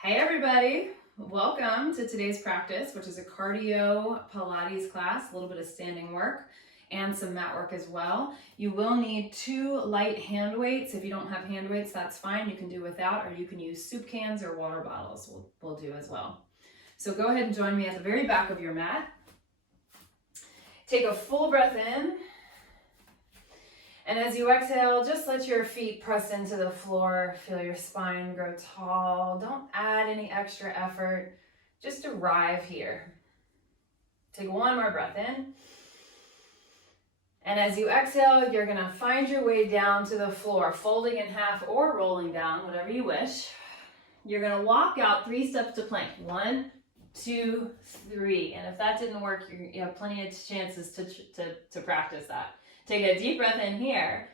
Hey everybody, welcome to today's practice, which is a cardio Pilates class, a little bit of standing work and some mat work as well. You will need 2 light hand weights. If you don't have hand weights, that's fine. You can do without, or you can use soup cans or water bottles. We'll do as well. So go ahead and join me at the very back of your mat. Take a full breath in. And as you exhale, just let your feet press into the floor. Feel your spine grow tall. Don't add any extra effort. Just arrive here. Take one more breath in. And as you exhale, you're going to find your way down to the floor, folding in half or rolling down, whatever you wish. You're going to walk out 3 steps to plank. 1, 2, 3. And if that didn't work, you have plenty of chances to practice that. Take a deep breath in here.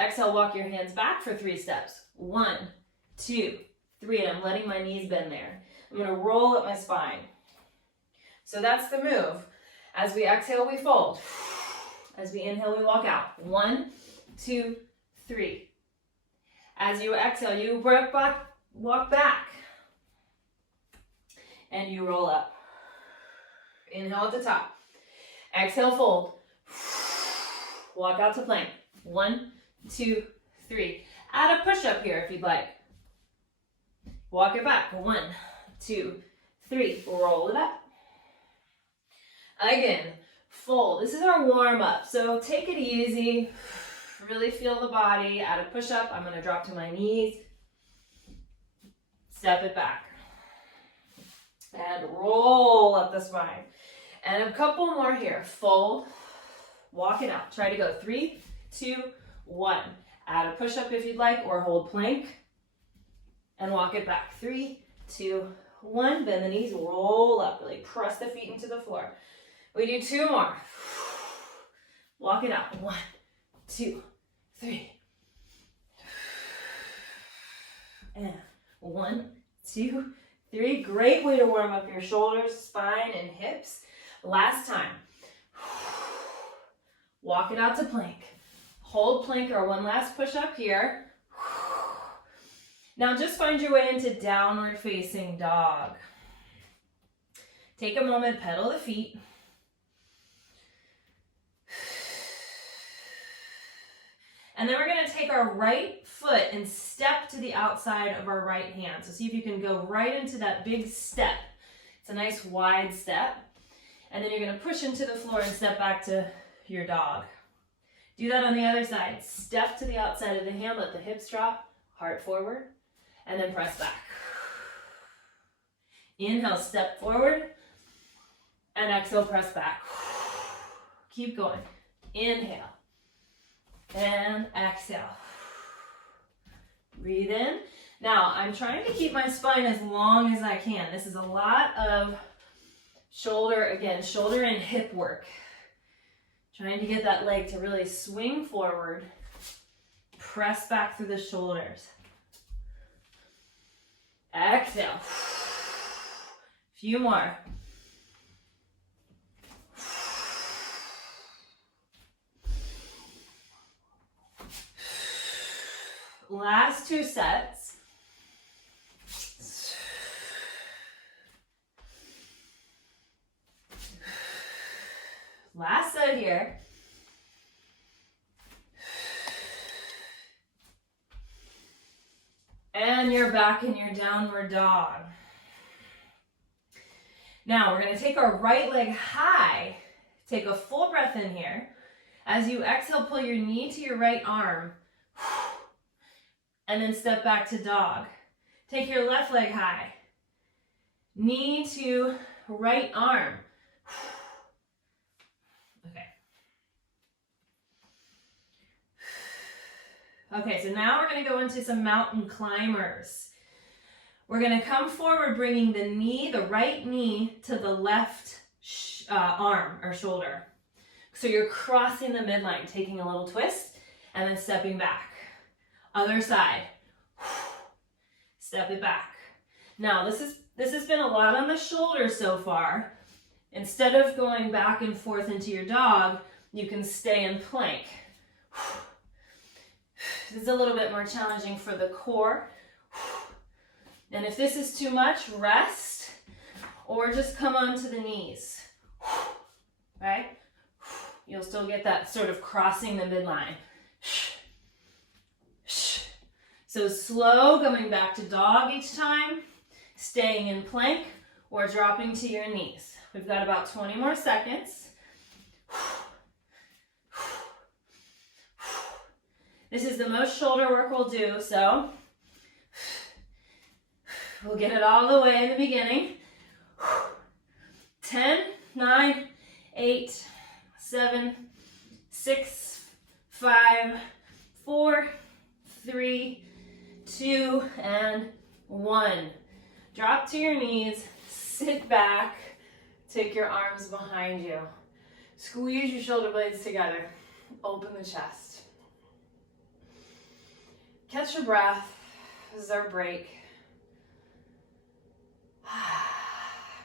Exhale, walk your hands back for 3 steps. 1, 2, 3. And I'm letting my knees bend there. I'm going to roll up my spine. So that's the move. As we exhale, we fold. As we inhale, we walk out. 1, 2, 3. As you exhale, you walk back. And you roll up. Inhale at the top. Exhale, fold. Walk out to plank. 1, 2, 3. Add a push-up here if you'd like. Walk it back. 1, 2, 3. Roll it up. Again, fold. This is our warm-up, so take it easy. Really feel the body. Add a push-up. I'm going to drop to my knees. Step it back. And roll up the spine. And a couple more here. Fold. Walk it out. Try to go 3, 2, 1. Add a push-up if you'd like, or hold plank. And walk it back. 3, 2, 1. Bend the knees, roll up. Really press the feet into the floor. We do 2 more. Walk it out. 1, 2, 3. And 1, 2, 3. Great way to warm up your shoulders, spine, and hips. Last time. Walk it out to plank. Hold plank or one last push up here. Now just find your way into downward facing dog. Take a moment, pedal the feet. And then we're going to take our right foot and step to the outside of our right hand. So see if you can go right into that big step. It's a nice wide step. And then you're going to push into the floor and step back to your dog. Do that on the other side. Step to the outside of the hand, let the hips drop, heart forward, and then press back. Inhale, step forward, and exhale, press back. Keep going. Inhale, and exhale. Breathe in. Now, I'm trying to keep my spine as long as I can. This is a lot of shoulder and hip work. Trying to get that leg to really swing forward, press back through the shoulders. Exhale. Few more. Last 2 sets. Last set here. And you're back in your downward dog. Now we're going to take our right leg high. Take a full breath in here. As you exhale, pull your knee to your right arm. And then step back to dog. Take your left leg high. Knee to right arm. Okay, so now we're going to go into some mountain climbers. We're going to come forward, bringing the right knee to the left arm or shoulder. So you're crossing the midline, taking a little twist, and then stepping back. Other side. Step it back. Now, this has been a lot on the shoulders so far. Instead of going back and forth into your dog, you can stay in plank. This is a little bit more challenging for the core. And if this is too much, rest or just come onto the knees, right? You'll still get that sort of crossing the midline. So slow, going back to dog each time, staying in plank or dropping to your knees. We've got about 20 more seconds. This is the most shoulder work we'll do, so we'll get it all the way in the beginning. 10, 9, 8, 7, 6, 5, 4, 3, 2, and 1. Drop to your knees, sit back, take your arms behind you. Squeeze your shoulder blades together, open the chest. Catch your breath. This is our break.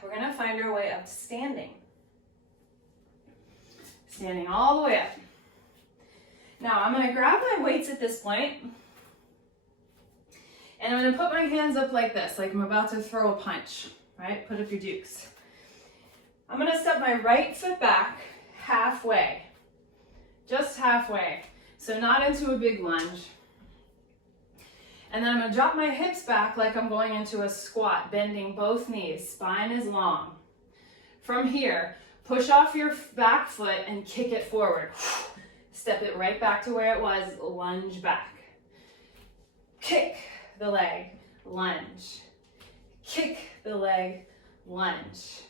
We're gonna find our way up to standing. Standing all the way up. Now I'm gonna grab my weights at this point, and I'm gonna put my hands up like this, like I'm about to throw a punch, right? Put up your dukes. I'm gonna step my right foot back halfway, just halfway, so not into a big lunge. And then I'm gonna drop my hips back like I'm going into a squat, bending both knees, spine is long. From here, push off your back foot and kick it forward. Step it right back to where it was, lunge back. Kick the leg, lunge. Kick the leg, lunge.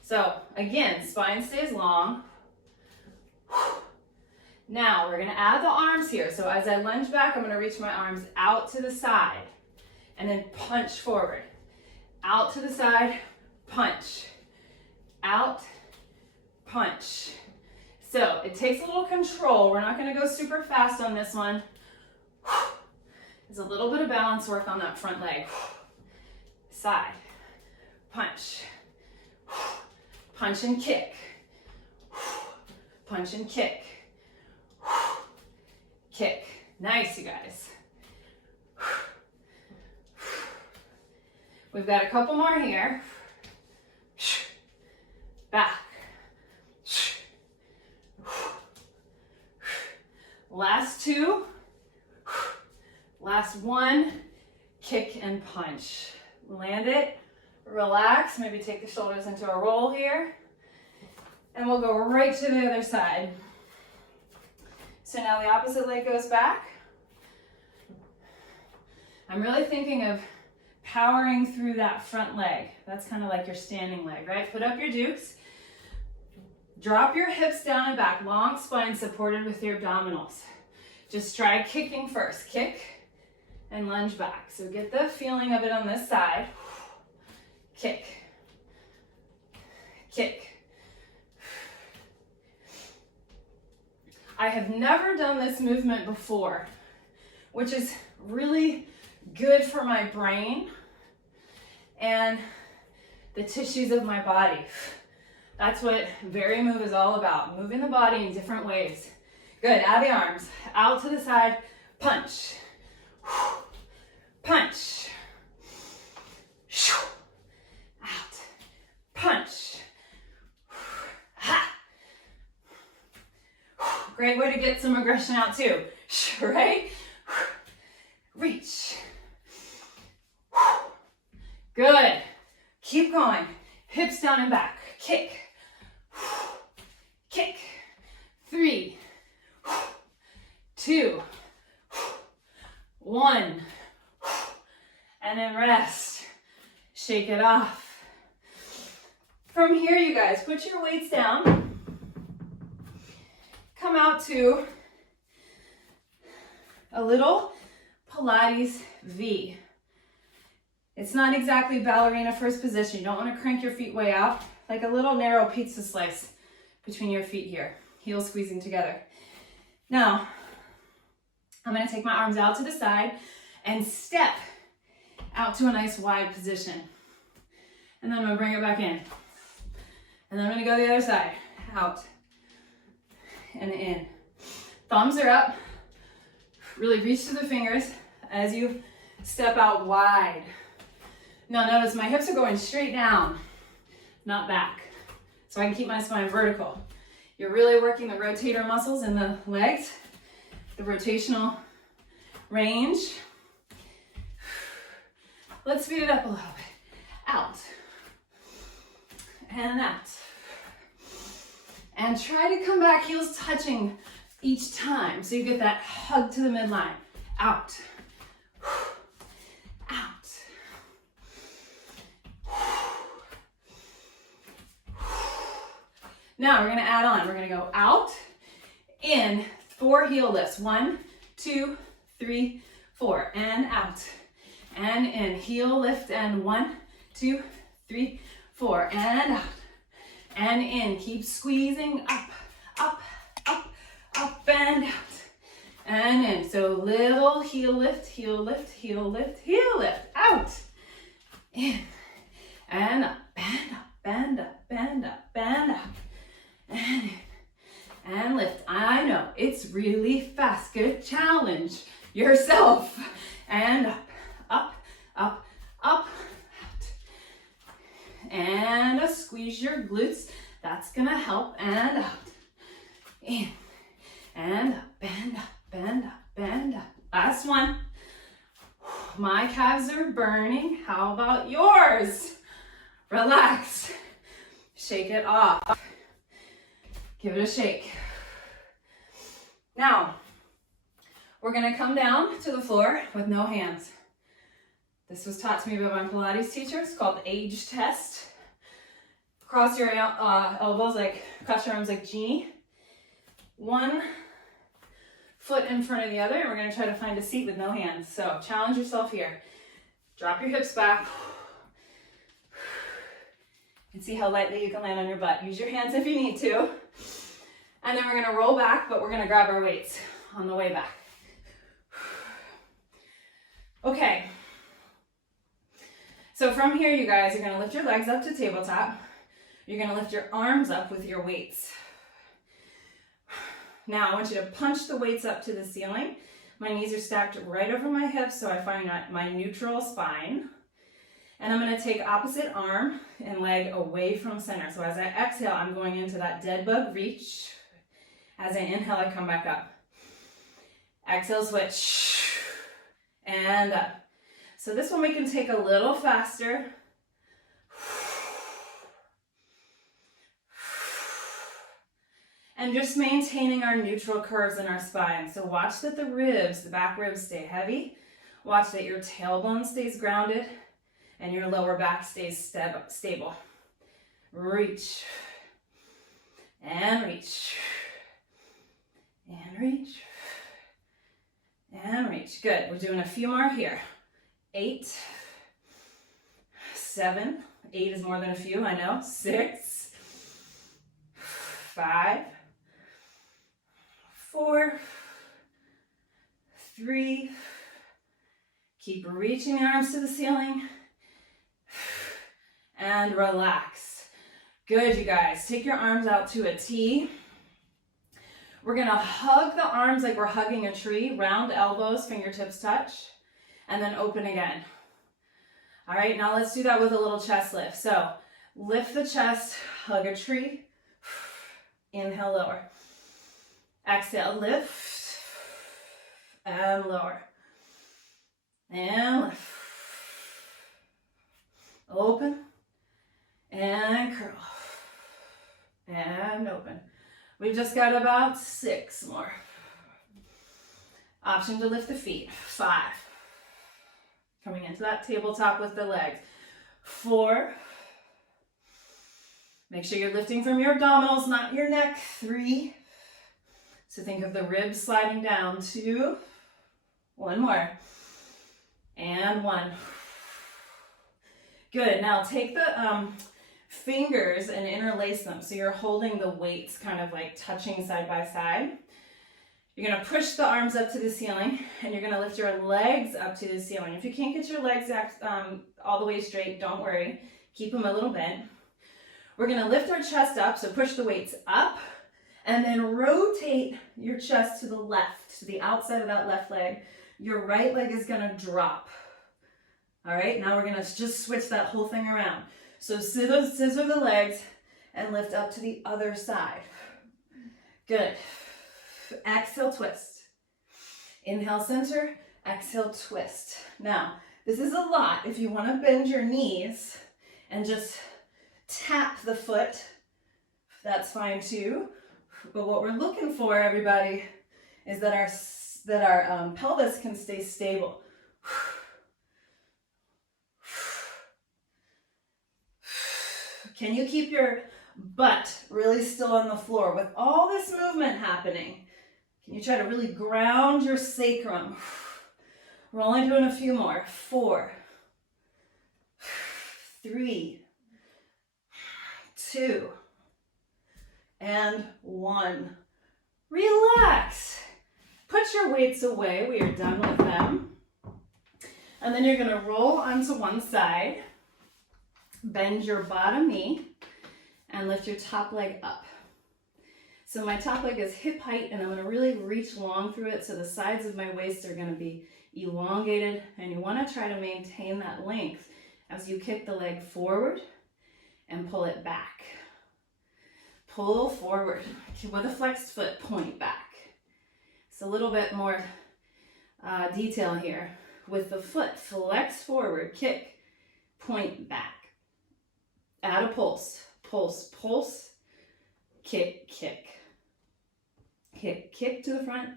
So again, spine stays long. Now we're gonna add the arms here. So as I lunge back, I'm gonna reach my arms out to the side and then punch forward. Out to the side, punch. Out, punch. So it takes a little control. We're not gonna go super fast on this one. There's a little bit of balance work on that front leg. Side, punch. Punch and kick. Punch and kick. Kick. Nice, you guys. We've got a couple more here. Back. Last two. Last one. Kick and punch. Land it. Relax. Maybe take the shoulders into a roll here. And we'll go right to the other side. So now the opposite leg goes back. I'm really thinking of powering through that front leg. That's kind of like your standing leg, right? Put up your dukes. Drop your hips down and back. Long spine supported with your abdominals. Just try kicking first. Kick and lunge back. So get the feeling of it on this side. Kick. Kick. I have never done this movement before, which is really good for my brain and the tissues of my body. That's what Very Move is all about, moving the body in different ways. Good, add the arms, out to the side, punch, punch, out, punch. Great way to get some aggression out too, right? Reach. Good. Keep going. Hips down and back. Kick. Kick. 3, 2, 1. And then rest. Shake it off. From here, you guys, put your weights down. Come out to a little Pilates V. It's not exactly ballerina first position. You don't want to crank your feet way out, like a little narrow pizza slice between your feet here, heels squeezing together. Now, I'm going to take my arms out to the side and step out to a nice wide position. And then I'm going to bring it back in. And then I'm going to go the other side, out and in. Thumbs are up. Really reach to the fingers as you step out wide. Now notice my hips are going straight down, not back, so I can keep my spine vertical. You're really working the rotator muscles in the legs, the rotational range. Let's speed it up a little bit. Out and out. And try to come back, heels touching each time, so you get that hug to the midline. Out. Out. Now we're gonna add on. We're gonna go out, in, 4 heel lifts. 1, 2, 3, 4, and out. And in, heel lift, and 1, 2, 3, 4, and out. And in, keep squeezing up, up, up, up, and out. And in, so little heel lift, heel lift, heel lift, heel lift, out. In, and up, and up, and up, and up, and up. And in, and lift. I know, it's really fast. Good, challenge yourself. And up, up, up, up, out. And squeeze your glutes. That's gonna help. And out. In, and up, and up, and up, and up. Last one. My calves are burning. How about yours? Relax. Shake it off. Give it a shake. Now, we're gonna come down to the floor with no hands. This was taught to me by my Pilates teacher. It's called age test. Cross your elbows, cross your arms like Genie. One foot in front of the other, and we're gonna try to find a seat with no hands. So challenge yourself here. Drop your hips back. And see how lightly you can land on your butt. Use your hands if you need to. And then we're gonna roll back, but we're gonna grab our weights on the way back. Okay. So from here, you guys, you're gonna lift your legs up to tabletop. You're gonna lift your arms up with your weights. Now, I want you to punch the weights up to the ceiling. My knees are stacked right over my hips, so I find my neutral spine. And I'm gonna take opposite arm and leg away from center. So as I exhale, I'm going into that dead bug reach. As I inhale, I come back up. Exhale, switch. And up. So this one we can take a little faster. And just maintaining our neutral curves in our spine. So watch that the ribs, the back ribs stay heavy. Watch that your tailbone stays grounded and your lower back stays stable. Reach. And reach. And reach. And reach. Good. We're doing a few more here. 8, 7. 8 is more than a few, I know. 6, 5, 4, 3. Keep reaching the arms to the ceiling. And relax. Good, you guys. Take your arms out to a T. We're gonna hug the arms like we're hugging a tree. Round elbows, fingertips touch. And then open again. All right, now let's do that with a little chest lift. So lift the chest, hug a tree. Inhale, lower. Exhale, lift. And lower. And lift. Open. And curl. And open. We've just got about 6 more. Option to lift the feet. 5. Coming into that tabletop with the legs. 4. Make sure you're lifting from your abdominals, not your neck. 3. So think of the ribs sliding down. 2. 1 more. And 1. Good. Now take the fingers and interlace them. So you're holding the weights kind of like touching side by side. You're gonna push the arms up to the ceiling and you're gonna lift your legs up to the ceiling. If you can't get your legs all the way straight, don't worry. Keep them a little bent. We're gonna lift our chest up, so push the weights up and then rotate your chest to the left, to the outside of that left leg. Your right leg is gonna drop. All right, now we're gonna just switch that whole thing around. So scissor the legs and lift up to the other side. Good. Exhale, twist. Inhale, center. Exhale, twist. Now, this is a lot. If you want to bend your knees and just tap the foot, that's fine too. But what we're looking for, everybody, is that our pelvis can stay stable. Can you keep your butt really still on the floor with all this movement happening? Can you try to really ground your sacrum? We're only doing a few more. 4, 3, 2, and 1. Relax. Put your weights away. We are done with them. And then you're going to roll onto one side. Bend your bottom knee and lift your top leg up. So my top leg is hip height, and I'm going to really reach long through it, so the sides of my waist are going to be elongated, and you want to try to maintain that length as you kick the leg forward and pull it back. Pull forward with a flexed foot, point back. It's a little bit more detail here. With the foot, flex forward, kick, point back. Add a pulse, pulse, pulse, kick, kick. Kick, kick to the front,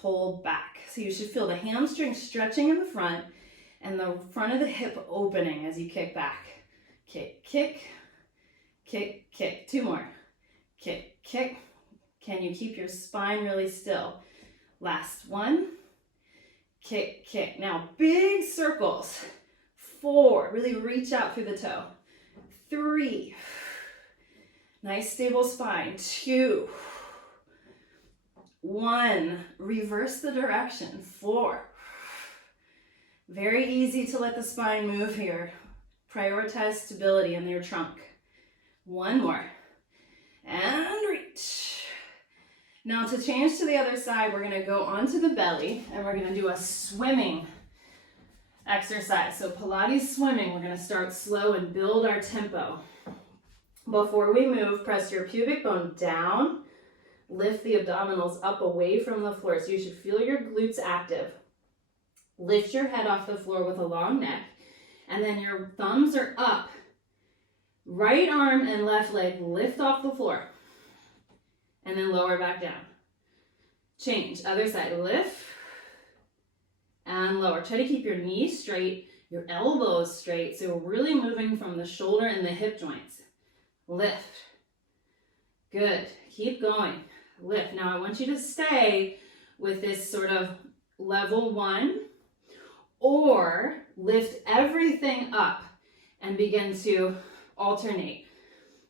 pull back. So you should feel the hamstring stretching in the front and the front of the hip opening as you kick back. Kick, kick, kick, kick. 2 more. Kick, kick. Can you keep your spine really still? Last one. Kick, kick. Now big circles. 4, really reach out through the toe. 3, nice stable spine. 2, 1, reverse the direction. 4, very easy to let the spine move here. Prioritize stability in your trunk. 1 more, and reach. Now to change to the other side, we're gonna go onto the belly and we're gonna do a swimming exercise. So Pilates swimming, we're gonna start slow and build our tempo. Before we move, press your pubic bone down, lift the abdominals up away from the floor. So you should feel your glutes active. Lift your head off the floor with a long neck, and then your thumbs are up. Right arm and left leg lift off the floor, and then lower back down. Change, other side, lift, and lower. Try to keep your knees straight, your elbows straight, so we're really moving from the shoulder and the hip joints. Lift. Good. Keep going. Lift. Now I want you to stay with this sort of level 1, or lift everything up and begin to alternate.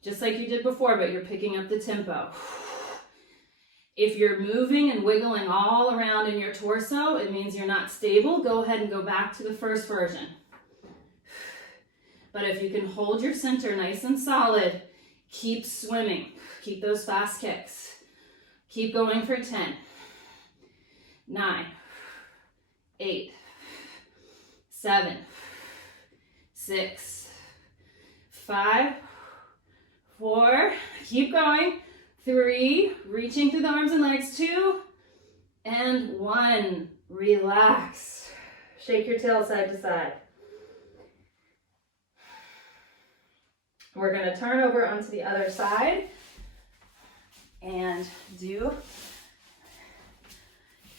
Just like you did before, but you're picking up the tempo. If you're moving and wiggling all around in your torso, it means you're not stable. Go ahead and go back to the first version. But if you can hold your center nice and solid, keep swimming. Keep those fast kicks. Keep going for 10, 9, 8, 7, 6, 5, 4, keep going. 3, reaching through the arms and legs. 2, and 1. Relax. Shake your tail side to side. We're going to turn over onto the other side and do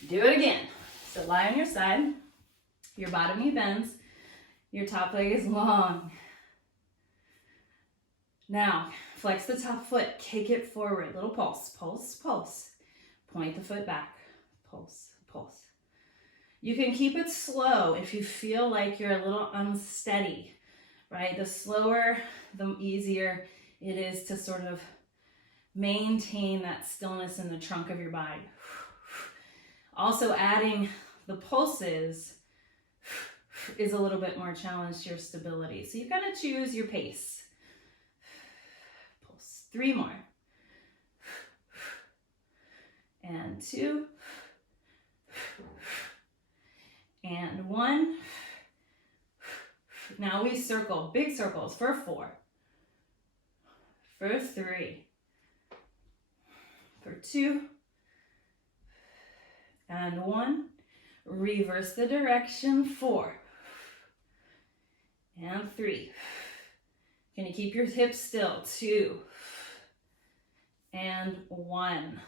it again. So lie on your side, your bottom knee bends, your top leg is long. Now, flex the top foot, kick it forward, little pulse, pulse, pulse. Point the foot back, pulse, pulse. You can keep it slow if you feel like you're a little unsteady, right? The slower, the easier it is to sort of maintain that stillness in the trunk of your body. Also, adding the pulses is a little bit more challenge to your stability. So you've got to choose your pace. Pulse. 3 more. And 2. And 1. Now we circle, big circles for 4, for 3, for 2, and 1. Reverse the direction, 4, and 3. Can you keep your hips still? 2, and 1.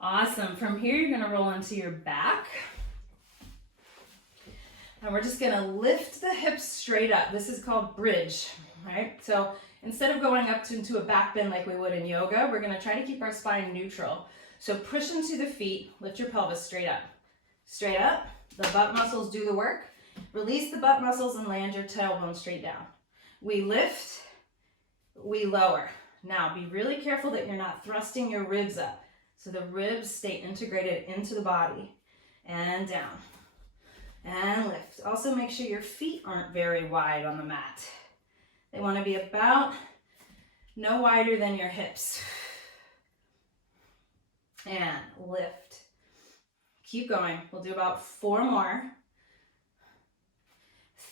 Awesome. From here, you're gonna roll into your back. And we're just gonna lift the hips straight up. This is called bridge, right? So instead of going up into a back bend like we would in yoga, we're gonna try to keep our spine neutral. So push into the feet, lift your pelvis straight up. Straight up, the butt muscles do the work. Release the butt muscles and land your tailbone straight down. We lift, we lower. Now be really careful that you're not thrusting your ribs up. So the ribs stay integrated into the body. And down. And lift. Also make sure your feet aren't very wide on the mat. They want to be about no wider than your hips. And lift. Keep going. We'll do about 4 more.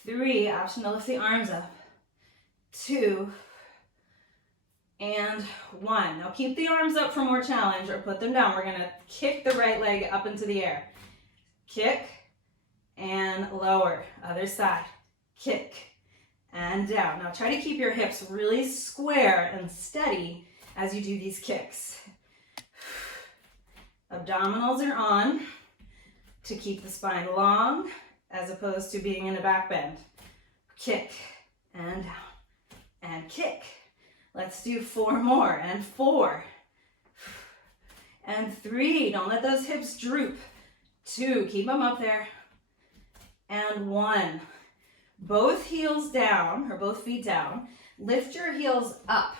3, option to lift the arms up. 2, and 1. Now keep the arms up for more challenge or put them down. We're gonna kick the right leg up into the air. Kick and lower. Other side. Kick and down. Now try to keep your hips really square and steady as you do these kicks. Abdominals are on to keep the spine long as opposed to being in a back bend. Kick and down and kick. Let's do 4 more, and 4 and 3. Don't let those hips droop. 2, keep them up there, and 1. Both heels down, or both feet down. Lift your heels up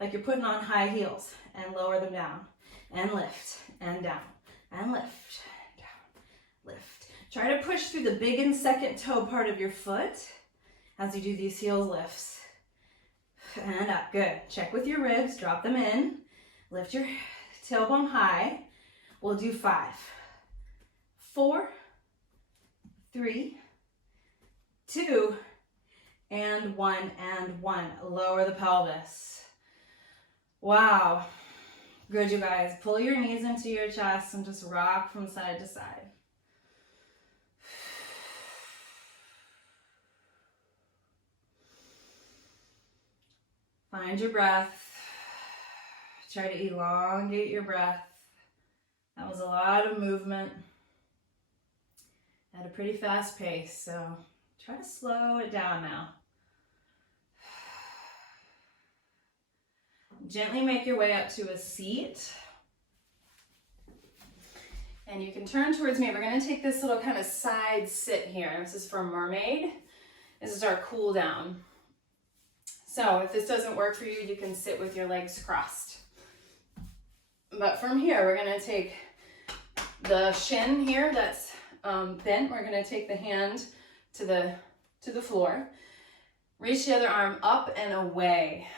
like you're putting on high heels, and lower them down, and lift, and down, and lift, down, lift. Try to push through the big and second toe part of your foot as you do these heels lifts. And up, good. Check with your ribs, drop them in. Lift your tailbone high. We'll do 5, 4, 3, 2, and 1, and 1. Lower the pelvis. Wow. Good, you guys. Pull your knees into your chest and just rock from side to side. Find your breath. Try to elongate your breath. That was a lot of movement at a pretty fast pace, so try to slow it down now. Gently make your way up to a seat. And you can turn towards me. We're going to take this little kind of side sit here. This is for mermaid. This is our cool down. So if this doesn't work for you, you can sit with your legs crossed. But from here, we're going to take the shin here that's bent. We're going to take the hand to the floor. Reach the other arm up and away.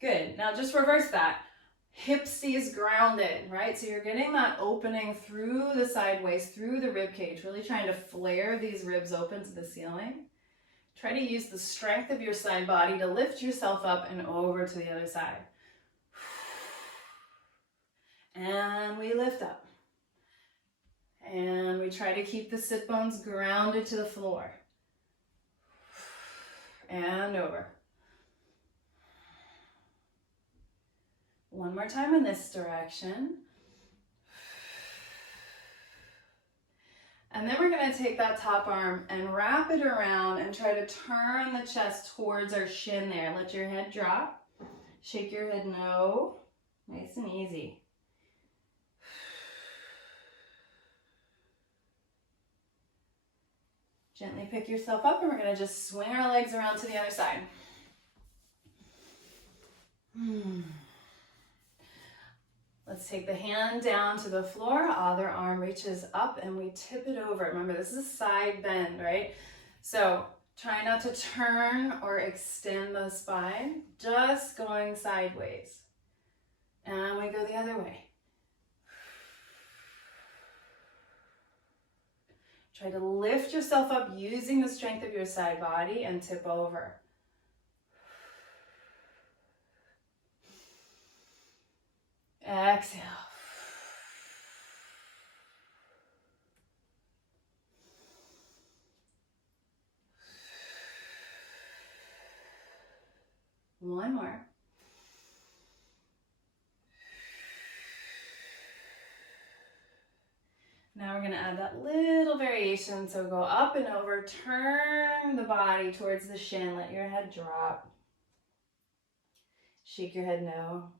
Good. Now just reverse that. Hip stays grounded, right? So you're getting that opening through the sideways, through the rib cage, really trying to flare these ribs open to the ceiling. Try to use the strength of your side body to lift yourself up and over to the other side. And we lift up. And we try to keep the sit bones grounded to the floor. And over. One more time in this direction. And then we're going to take that top arm and wrap it around and try to turn the chest towards our shin there. Let your head drop. Shake your head no. Nice and easy. Gently pick yourself up, and we're going to just swing our legs around to the other side. Let's take the hand down to the floor, other arm reaches up, and we tip it over. Remember, this is a side bend, right? So try not to turn or extend the spine, just going sideways. And we go the other way. Try to lift yourself up using the strength of your side body and tip over. Exhale. One more. Now we're going to add that little variation. So go up and over, turn the body towards the shin, let your head drop. Shake your head no.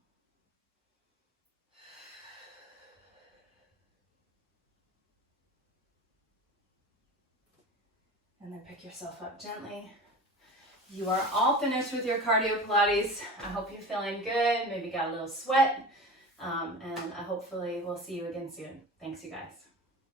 And then pick yourself up gently. You are all finished with your cardio Pilates. I hope you're feeling good, maybe got a little sweat, and hopefully we'll see you again soon. Thanks, you guys.